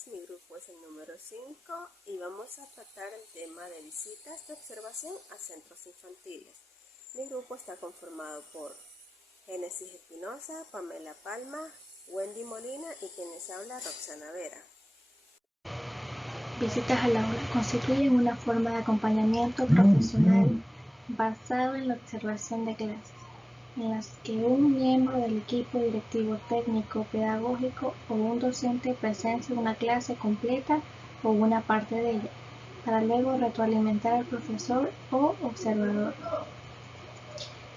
tardes, mi grupo es el número 5 y vamos a tratar el tema de visitas de observación a centros infantiles. Mi grupo está conformado por Génesis Espinosa, Pamela Palma, Wendy Molina y quien les habla, Roxana Vera. Visitas al aula constituyen una forma de acompañamiento profesional basado en la observación de clases, en las que un miembro del equipo directivo técnico pedagógico o un docente presencia una clase completa o una parte de ella, para luego retroalimentar al profesor o observador.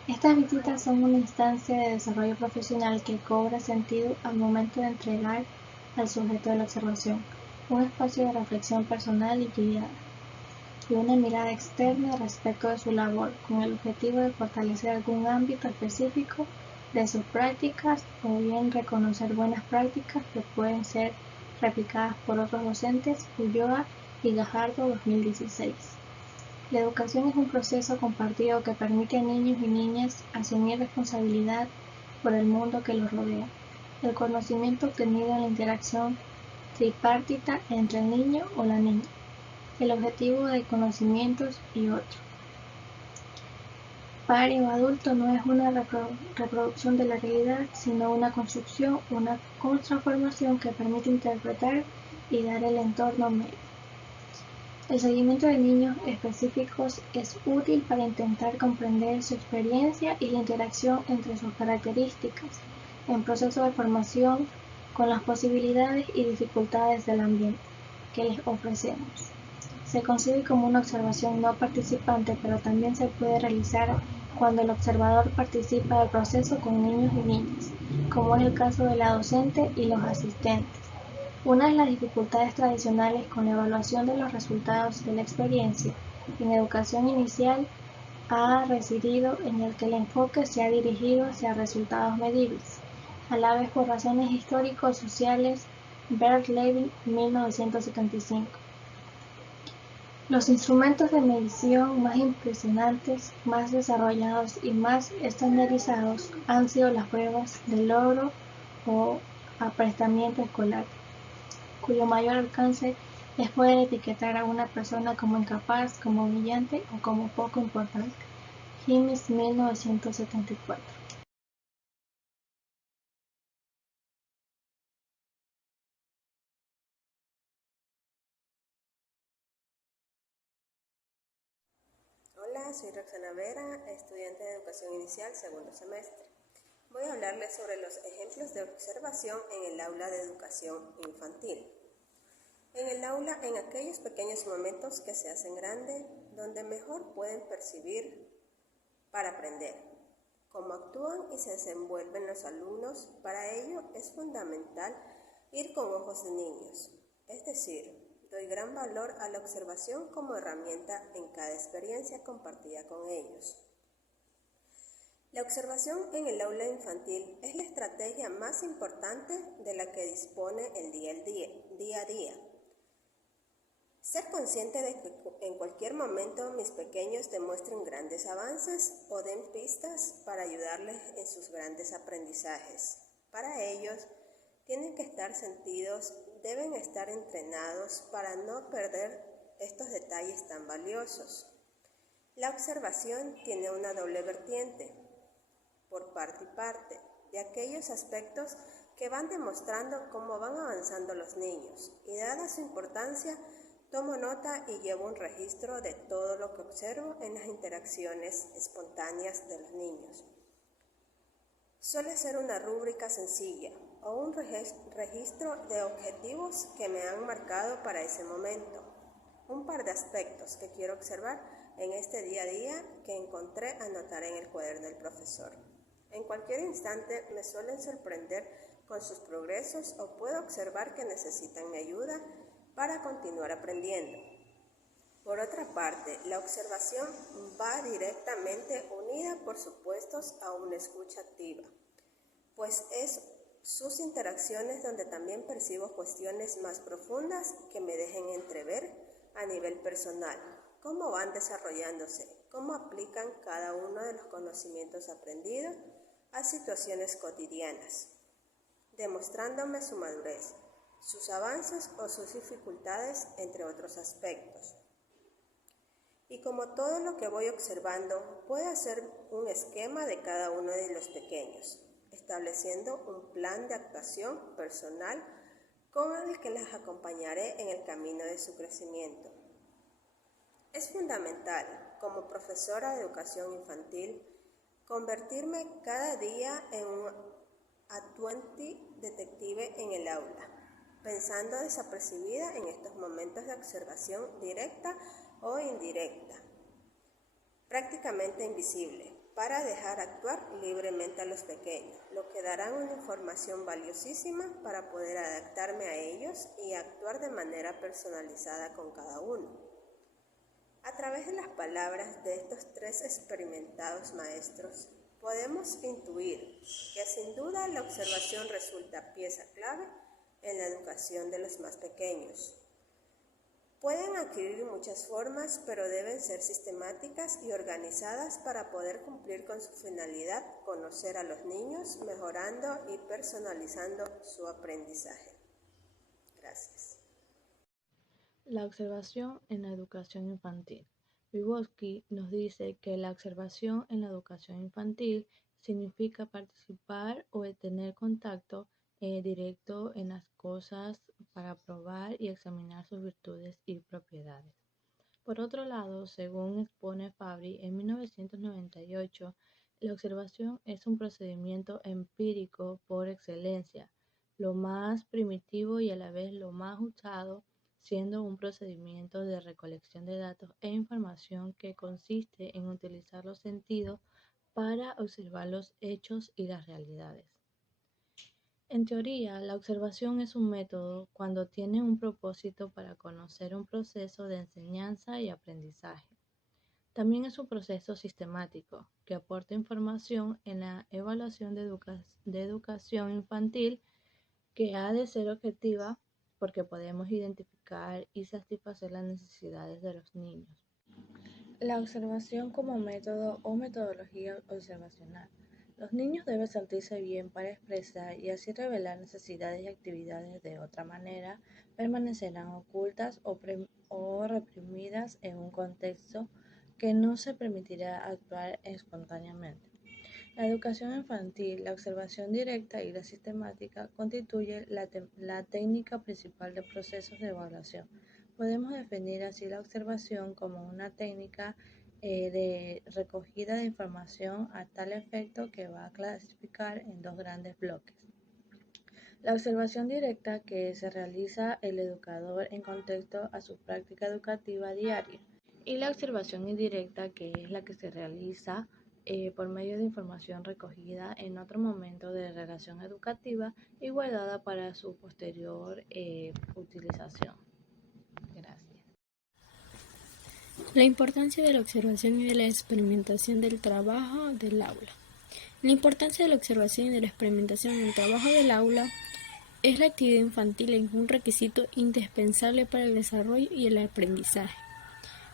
Estas visitas son una instancia de desarrollo profesional que cobra sentido al momento de entregar al sujeto de la observación un espacio de reflexión personal y guiada, y una mirada externa respecto de su labor, con el objetivo de fortalecer algún ámbito específico de sus prácticas o bien reconocer buenas prácticas que pueden ser replicadas por otros docentes. Ulloa y Gajardo, 2016. La educación es un proceso compartido que permite a niños y niñas asumir responsabilidad por el mundo que los rodea. El conocimiento obtenido en la interacción tripartita entre el niño o la niña, el objetivo de conocimientos y otro. Padre o adulto no es una reproducción de la realidad, sino una construcción, una transformación que permite interpretar y dar el entorno medio. El seguimiento de niños específicos es útil para intentar comprender su experiencia y la interacción entre sus características en proceso de formación con las posibilidades y dificultades del ambiente que les ofrecemos. Se concibe como una observación no participante, pero también se puede realizar cuando el observador participa del proceso con niños y niñas, como es el caso de la docente y los asistentes. Una de las dificultades tradicionales con la evaluación de los resultados de la experiencia en educación inicial ha residido en el que el enfoque se ha dirigido hacia resultados medibles, a la vez por razones históricos sociales. Bert Levin, 1975. Los instrumentos de medición más impresionantes, más desarrollados y más estandarizados han sido las pruebas de logro o aprestamiento escolar, cuyo mayor alcance es poder etiquetar a una persona como incapaz, como brillante o como poco importante. Himes, 1974. Hola, soy Roxana Vera, estudiante de Educación Inicial, segundo semestre. Voy a hablarles sobre los ejemplos de observación en el aula de educación infantil. En el aula, en aquellos pequeños momentos que se hacen grandes, donde mejor pueden percibir para aprender. Cómo actúan y se desenvuelven los alumnos, para ello es fundamental ir con ojos de niños, es decir, doy gran valor a la observación como herramienta en cada experiencia compartida con ellos. La observación en el aula infantil es la estrategia más importante de la que dispone el día a día. Ser consciente de que en cualquier momento mis pequeños demuestren grandes avances o den pistas para ayudarles en sus grandes aprendizajes. Para ellos, tienen que estar sentidos, deben estar entrenados para no perder estos detalles tan valiosos. La observación tiene una doble vertiente, por parte y parte, de aquellos aspectos que van demostrando cómo van avanzando los niños, y dada su importancia, tomo nota y llevo un registro de todo lo que observo en las interacciones espontáneas de los niños. Suele ser una rúbrica sencilla o un registro de objetivos que me han marcado para ese momento. Un par de aspectos que quiero observar en este día a día que encontré anotar en el cuaderno del profesor. En cualquier instante me suelen sorprender con sus progresos o puedo observar que necesitan mi ayuda para continuar aprendiendo. Por otra parte, la observación va directamente unida, por supuesto, a una escucha activa, pues es sus interacciones donde también percibo cuestiones más profundas que me dejen entrever a nivel personal, cómo van desarrollándose, cómo aplican cada uno de los conocimientos aprendidos a situaciones cotidianas, demostrándome su madurez, sus avances o sus dificultades, entre otros aspectos. Y como todo lo que voy observando, puedo hacer un esquema de cada uno de los pequeños, estableciendo un plan de actuación personal con el que les acompañaré en el camino de su crecimiento. Es fundamental, como profesora de educación infantil, convertirme cada día en un atuante detective en el aula, pensando desapercibida en estos momentos de observación directa o indirecta, prácticamente invisible, para dejar actuar libremente a los pequeños, lo que darán una información valiosísima para poder adaptarme a ellos y actuar de manera personalizada con cada uno. A través de las palabras de estos tres experimentados maestros, podemos intuir que sin duda la observación resulta pieza clave en la educación de los más pequeños. Pueden adquirir muchas formas, pero deben ser sistemáticas y organizadas para poder cumplir con su finalidad, conocer a los niños, mejorando y personalizando su aprendizaje. Gracias. La observación en la educación infantil. Vygotsky nos dice que la observación en la educación infantil significa participar o tener contacto directo en las cosas para probar y examinar sus virtudes y propiedades. Por otro lado, según expone Fabry en 1998, la observación es un procedimiento empírico por excelencia, lo más primitivo y a la vez lo más usado, siendo un procedimiento de recolección de datos e información que consiste en utilizar los sentidos para observar los hechos y las realidades. En teoría, la observación es un método cuando tiene un propósito para conocer un proceso de enseñanza y aprendizaje. También es un proceso sistemático que aporta información en la evaluación de educación infantil que ha de ser objetiva porque podemos identificar y satisfacer las necesidades de los niños. La observación como método o metodología observacional. Los niños deben sentirse bien para expresar y así revelar necesidades y actividades de otra manera, permanecerán ocultas o reprimidas en un contexto que no se permitirá actuar espontáneamente. La educación infantil, la observación directa y la sistemática constituye la técnica principal de procesos de evaluación. Podemos definir así la observación como una técnica de recogida de información a tal efecto que va a clasificar en dos grandes bloques. La observación directa que se realiza el educador en contexto a su práctica educativa diaria y la observación indirecta que es la que se realiza por medio de información recogida en otro momento de relación educativa y guardada para su posterior utilización. Gracias. La importancia de la observación y de la experimentación del trabajo del aula. La importancia de la observación y de la experimentación en el trabajo del aula es la actividad infantil en un requisito indispensable para el desarrollo y el aprendizaje.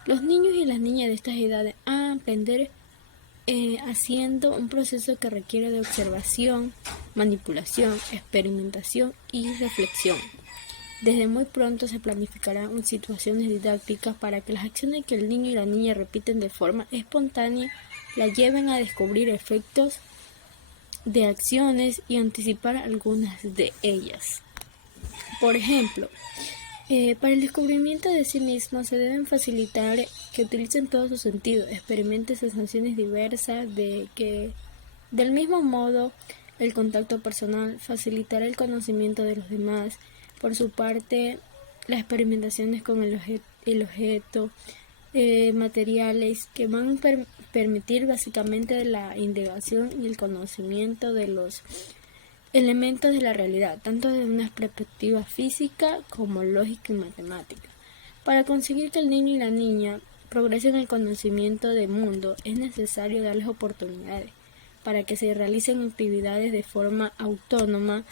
Los niños y las niñas de estas edades van a aprender haciendo un proceso que requiere de observación, manipulación, experimentación y reflexión. Desde muy pronto se planificarán situaciones didácticas para que las acciones que el niño y la niña repiten de forma espontánea la lleven a descubrir efectos de acciones y anticipar algunas de ellas. Por ejemplo, para el descubrimiento de sí mismos se deben facilitar que utilicen todos sus sentidos, experimenten sensaciones diversas, del mismo modo el contacto personal facilitará el conocimiento de los demás. Por su parte, las experimentaciones con el objeto, materiales que van a permitir básicamente la indagación y el conocimiento de los elementos de la realidad, tanto desde una perspectiva física como lógica y matemática. Para conseguir que el niño y la niña progresen en el conocimiento del mundo, es necesario darles oportunidades para que se realicen actividades de forma autónoma,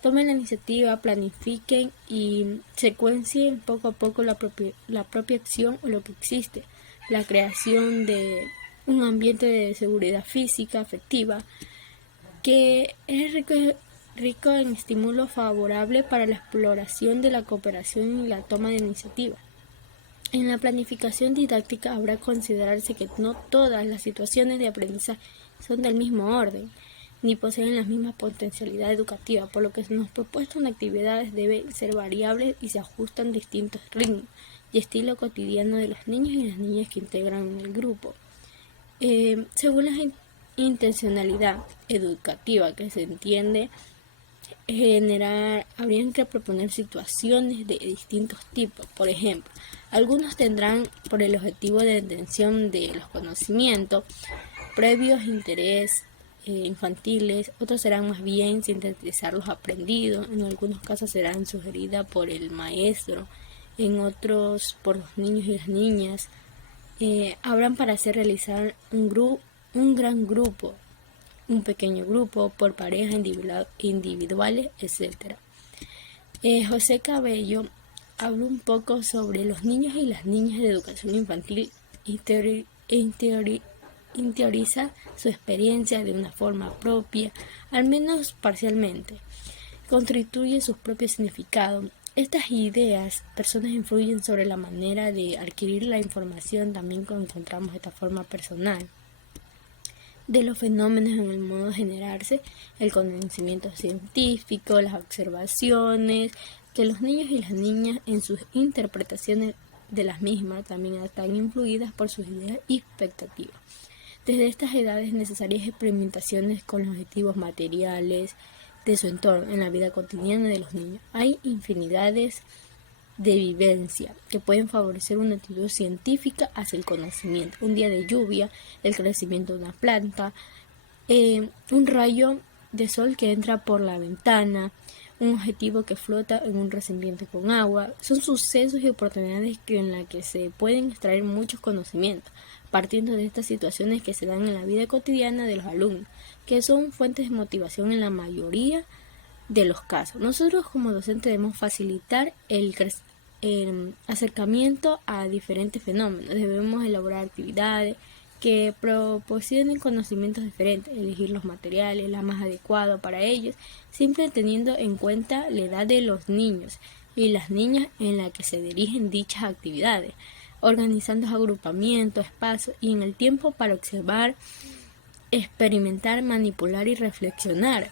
tomen la iniciativa, planifiquen y secuencien poco a poco la propia acción o lo que existe, la creación de un ambiente de seguridad física, afectiva, que es rico en estímulos favorables para la exploración de la cooperación y la toma de iniciativa. En la planificación didáctica habrá que considerarse que no todas las situaciones de aprendizaje son del mismo orden, ni poseen las mismas potencialidades educativas, por lo que nos propuestas actividades deben ser variables y se ajustan a distintos ritmos y estilo cotidiano de los niños y las niñas que integran el grupo. Según la intencionalidad educativa que se entiende habrían que proponer situaciones de distintos tipos. Por ejemplo, algunos tendrán por el objetivo de atención de los conocimientos previos interés infantiles, otros serán más bien sintetizar los aprendidos, en algunos casos serán sugeridas por el maestro, en otros por los niños y las niñas. Habrán para hacer realizar un gran grupo, un pequeño grupo, por parejas individuales, etc. José Cabello habla un poco sobre los niños y las niñas de educación infantil y teoriza su experiencia de una forma propia, al menos parcialmente. Constituye sus propios significados. Estas ideas, personas influyen sobre la manera de adquirir la información, también encontramos esta forma personal de los fenómenos en el modo de generarse, el conocimiento científico, las observaciones, que los niños y las niñas en sus interpretaciones de las mismas también están influidas por sus ideas y expectativas. Desde estas edades necesarias experimentaciones con los objetivos materiales de su entorno en la vida cotidiana de los niños. Hay infinidades de vivencia que pueden favorecer una actitud científica hacia el conocimiento. Un día de lluvia, el crecimiento de una planta, un rayo de sol que entra por la ventana, un objetivo que flota en un recipiente con agua. Son sucesos y oportunidades en las que se pueden extraer muchos conocimientos, partiendo de estas situaciones que se dan en la vida cotidiana de los alumnos, que son fuentes de motivación en la mayoría de los casos. Nosotros como docentes debemos facilitar el acercamiento a diferentes fenómenos. Debemos elaborar actividades que proporcionen conocimientos diferentes, elegir los materiales la más adecuados para ellos, siempre teniendo en cuenta la edad de los niños y las niñas en la que se dirigen dichas actividades, organizando agrupamientos, espacios y en el tiempo para observar, experimentar, manipular y reflexionar.